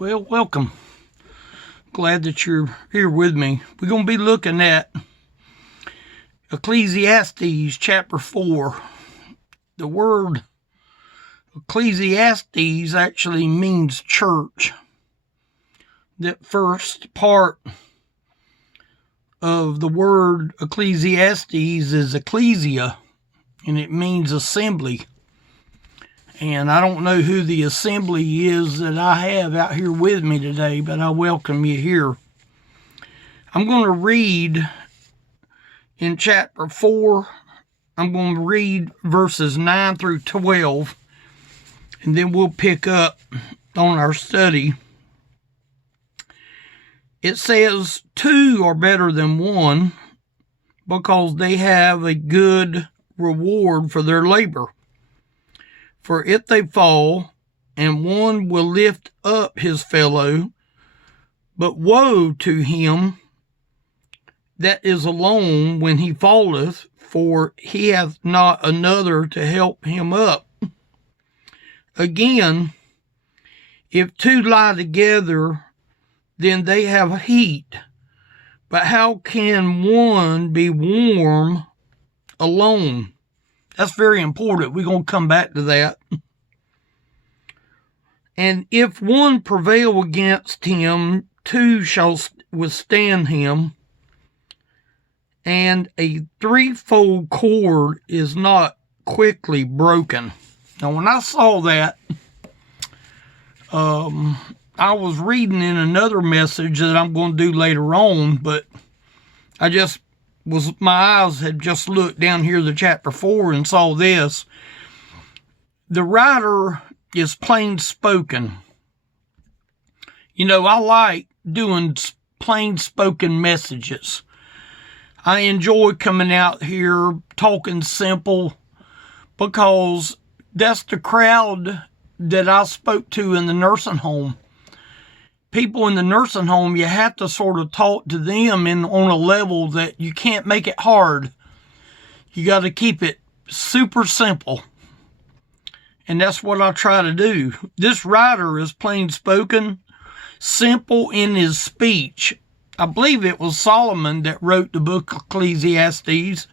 Well, welcome. Glad that you're here with me. We're going to be looking at Ecclesiastes chapter 4. The word Ecclesiastes actually means church. That first part of the word Ecclesiastes is ecclesia, and it means assembly. And I don't know who the assembly is that I have out here with me today, but I welcome you here. I'm going to read in chapter 4. I'm going to read verses 9 through 12, and then we'll pick up on our study. It says, 2 are better than 1 because they have a good reward for their labor. For if they fall, and one will lift up his fellow, but woe to him that is alone when he falleth, for he hath not another to help him up. Again, if 2 lie together, then they have heat. But how can one be warm alone? That's very important. We're going to come back to that. And if one prevail against him, 2 shall withstand him. And a threefold cord is not quickly broken. Now, when I saw that, I was reading in another message that I'm going to do later on, but my eyes had just looked down here to chapter 4 and saw this. The writer is plain spoken. You know, I like doing plain spoken messages. I enjoy coming out here talking simple because that's the crowd that I spoke to in the nursing home. People in the nursing home, you have to sort of talk to them on a level that you can't make it hard. You got to keep it super simple. And that's what I try to do. This writer is plain spoken, simple in his speech. I believe it was Solomon that wrote the book Ecclesiastes.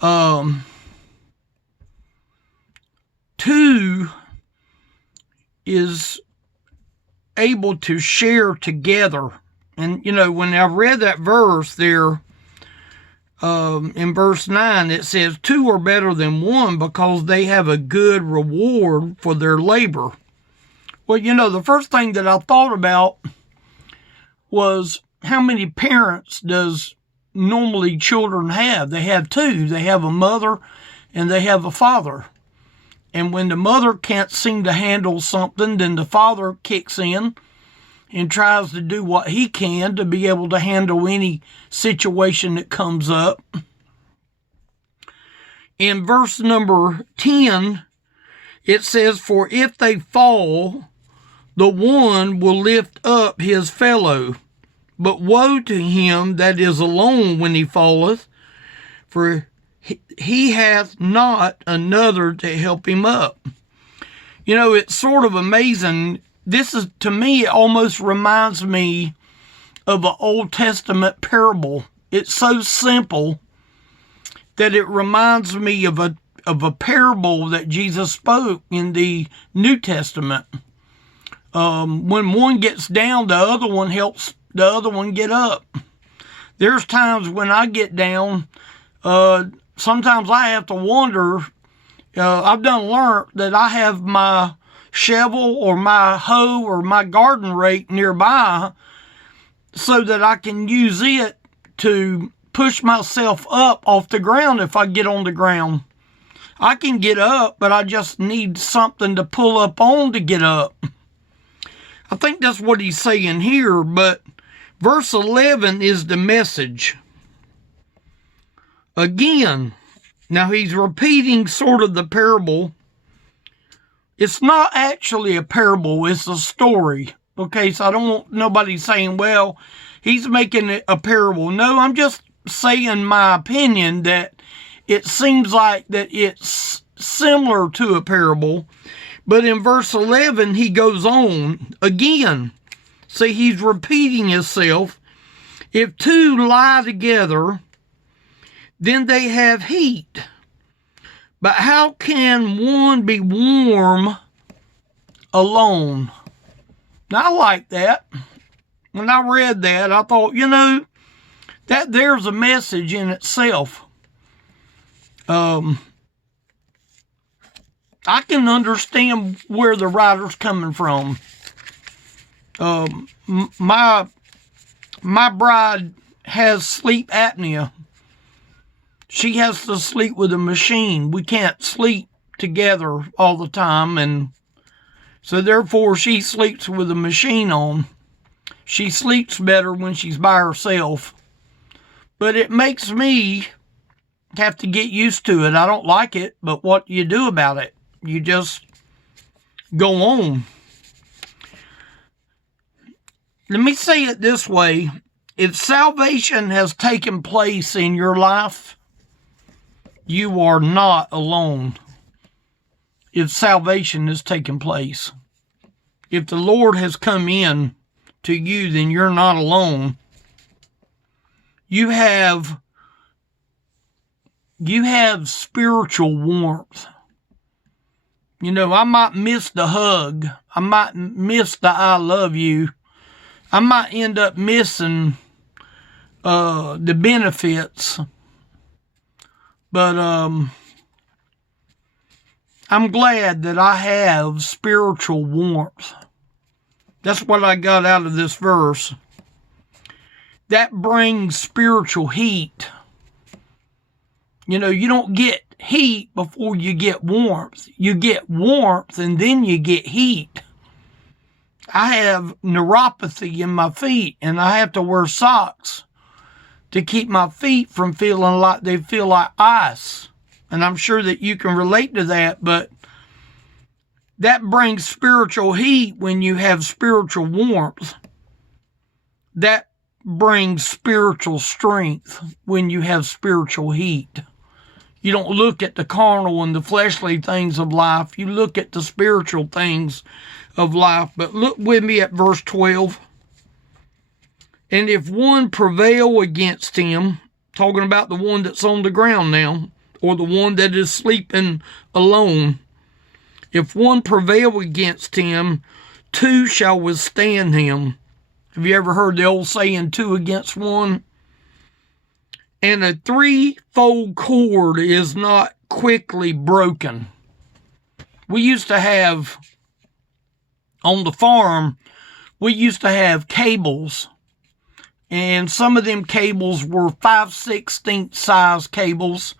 2 is able to share together. And, you know, when I read that verse there, in verse 9, it says, 2 are better than 1 because they have a good reward for their labor. Well, you know, the first thing that I thought about was how many parents does normally children have? They have 2. They have a mother and they have a father. And when the mother can't seem to handle something, then the father kicks in and tries to do what he can to be able to handle any situation that comes up. In verse number 10, it says, for if they fall, the one will lift up his fellow. But woe to him that is alone when he falleth, for he hath not another to help him up. You know, it's sort of amazing. This is, to me, it almost reminds me of an Old Testament parable. It's so simple that it reminds me of a parable that Jesus spoke in the New Testament. When one gets down, the other one helps the other one get up. There's times when I get down, sometimes I have to wonder. I've done learned that I have my shovel or my hoe or my garden rake nearby so that I can use it to push myself up off the ground if I get on the ground. I can get up, but I just need something to pull up on to get up. I think that's what he's saying here, but verse 11 is the message. Again, now he's repeating sort of the parable. It's not actually a parable, it's a story. Okay, so I don't want nobody saying, well, he's making it a parable. No, I'm just saying my opinion that it seems like that it's similar to a parable But in verse 11, he goes on again. See, he's repeating himself. If two lie together, then they have heat. But how can one be warm alone? Now, I like that. When I read that, I thought, that there's a message in itself. I can understand where the writer's coming from. My bride has sleep apnea. She has to sleep with a machine. We can't sleep together all the time, and so therefore she sleeps with a machine on. She sleeps better when she's by herself. But it makes me have to get used to it. I don't like it, but what do you do about it? You just go on. Let me say it this way. If salvation has taken place in your life, you are not alone. If salvation has taken place. If the Lord has come in to you, then you're not alone. You have spiritual warmth. I might miss the hug. I might miss the I love you. I might end up missing the benefits. But I'm glad that I have spiritual warmth. That's what I got out of this verse. That brings spiritual heat. You don't get heat before you get warmth. You get warmth and then you get heat. I have neuropathy in my feet and I have to wear socks to keep my feet from feeling like they feel like ice. And I'm sure that you can relate to that, but that brings spiritual heat when you have spiritual warmth. That brings spiritual strength when you have spiritual heat. You don't look at the carnal and the fleshly things of life. You look at the spiritual things of life. But look with me at verse 12. And if one prevail against him, talking about the one that's on the ground now, or the one that is sleeping alone, if one prevail against him, two shall withstand him. Have you ever heard the old saying, 2 against 1? And a threefold cord is not quickly broken. We used to have, on the farm, we used to have cables. And some of them cables were 5/16 size cables.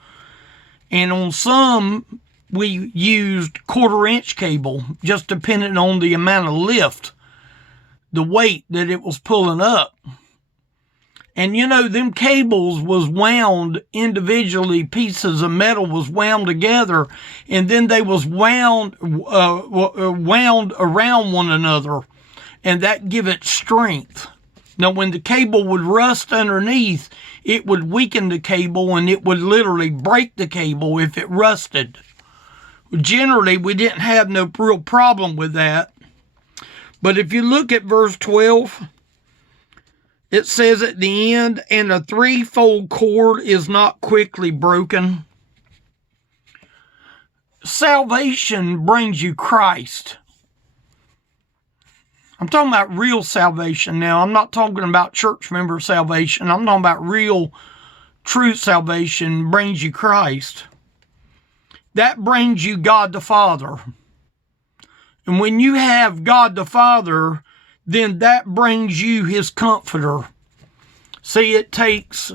And on some, we used 1/4-inch cable, just depending on the amount of lift, the weight that it was pulling up. And them cables was wound individually, pieces of metal was wound together, and then they was wound around one another, and that give it strength. Now, when the cable would rust underneath, it would weaken the cable, and it would literally break the cable if it rusted. Generally, we didn't have no real problem with that. But if you look at verse 12, it says at the end, and a threefold cord is not quickly broken. Salvation brings you Christ. I'm talking about real salvation now. I'm not talking about church member salvation. I'm talking about real, true salvation brings you Christ. That brings you God the Father. And when you have God the Father, then that brings you his comforter. See, it takes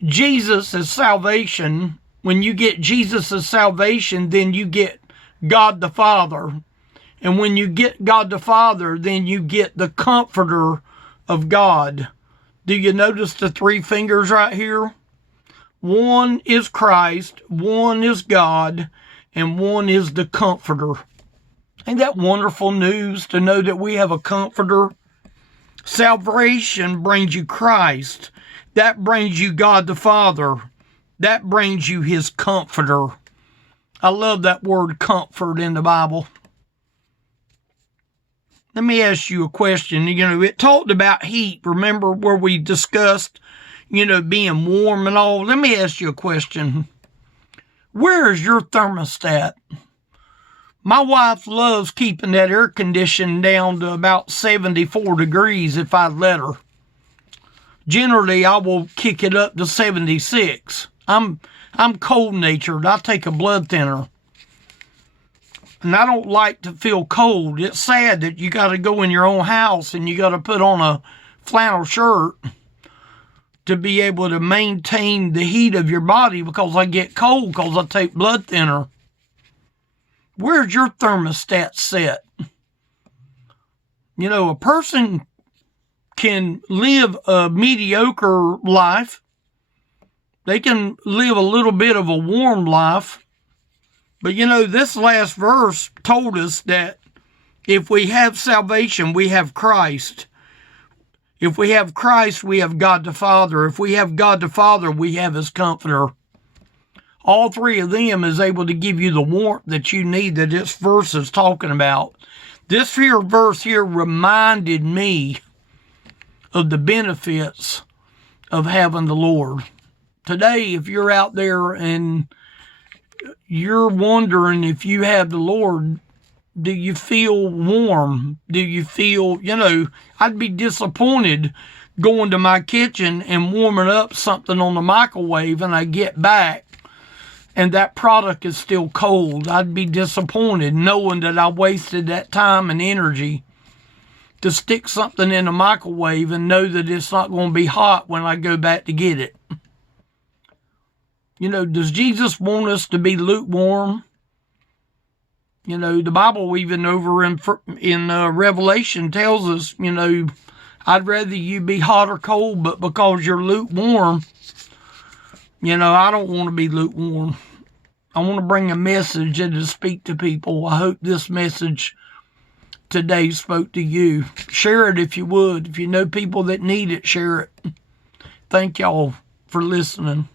Jesus as salvation. When you get Jesus as salvation, then you get God the Father. And when you get God the Father, then you get the comforter of God. Do you notice the 3 fingers right here? One is Christ, one is God, and one is the comforter. Ain't that wonderful news to know that we have a comforter? Salvation brings you Christ. That brings you God the Father. That brings you his comforter. I love that word comfort in the Bible. Let me ask you a question. It talked about heat. Remember where we discussed, being warm and all? Let me ask you a question. Where is your thermostat? My wife loves keeping that air conditioning down to about 74 degrees if I let her. Generally, I will kick it up to 76. I'm cold-natured. I take a blood thinner. And I don't like to feel cold. It's sad that you got to go in your own house and you got to put on a flannel shirt to be able to maintain the heat of your body because I get cold because I take blood thinner. Where's your thermostat set? A person can live a mediocre life. They can live a little bit of a warm life. But this last verse told us that if we have salvation, we have Christ. If we have Christ, we have God the Father. If we have God the Father, we have His Comforter. All three of them is able to give you the warmth that you need that this verse is talking about. This here verse here reminded me of the benefits of having the Lord. Today, if you're out there and you're wondering if you have the Lord, do you feel warm? Do you feel, I'd be disappointed going to my kitchen and warming up something on the microwave and I get back and that product is still cold. I'd be disappointed knowing that I wasted that time and energy to stick something in the microwave and know that it's not going to be hot when I go back to get it. Does Jesus want us to be lukewarm? The Bible even over in Revelation tells us, I'd rather you be hot or cold, but because you're lukewarm, I don't want to be lukewarm. I want to bring a message and to speak to people. I hope this message today spoke to you. Share it if you would. If you know people that need it, share it. Thank y'all for listening.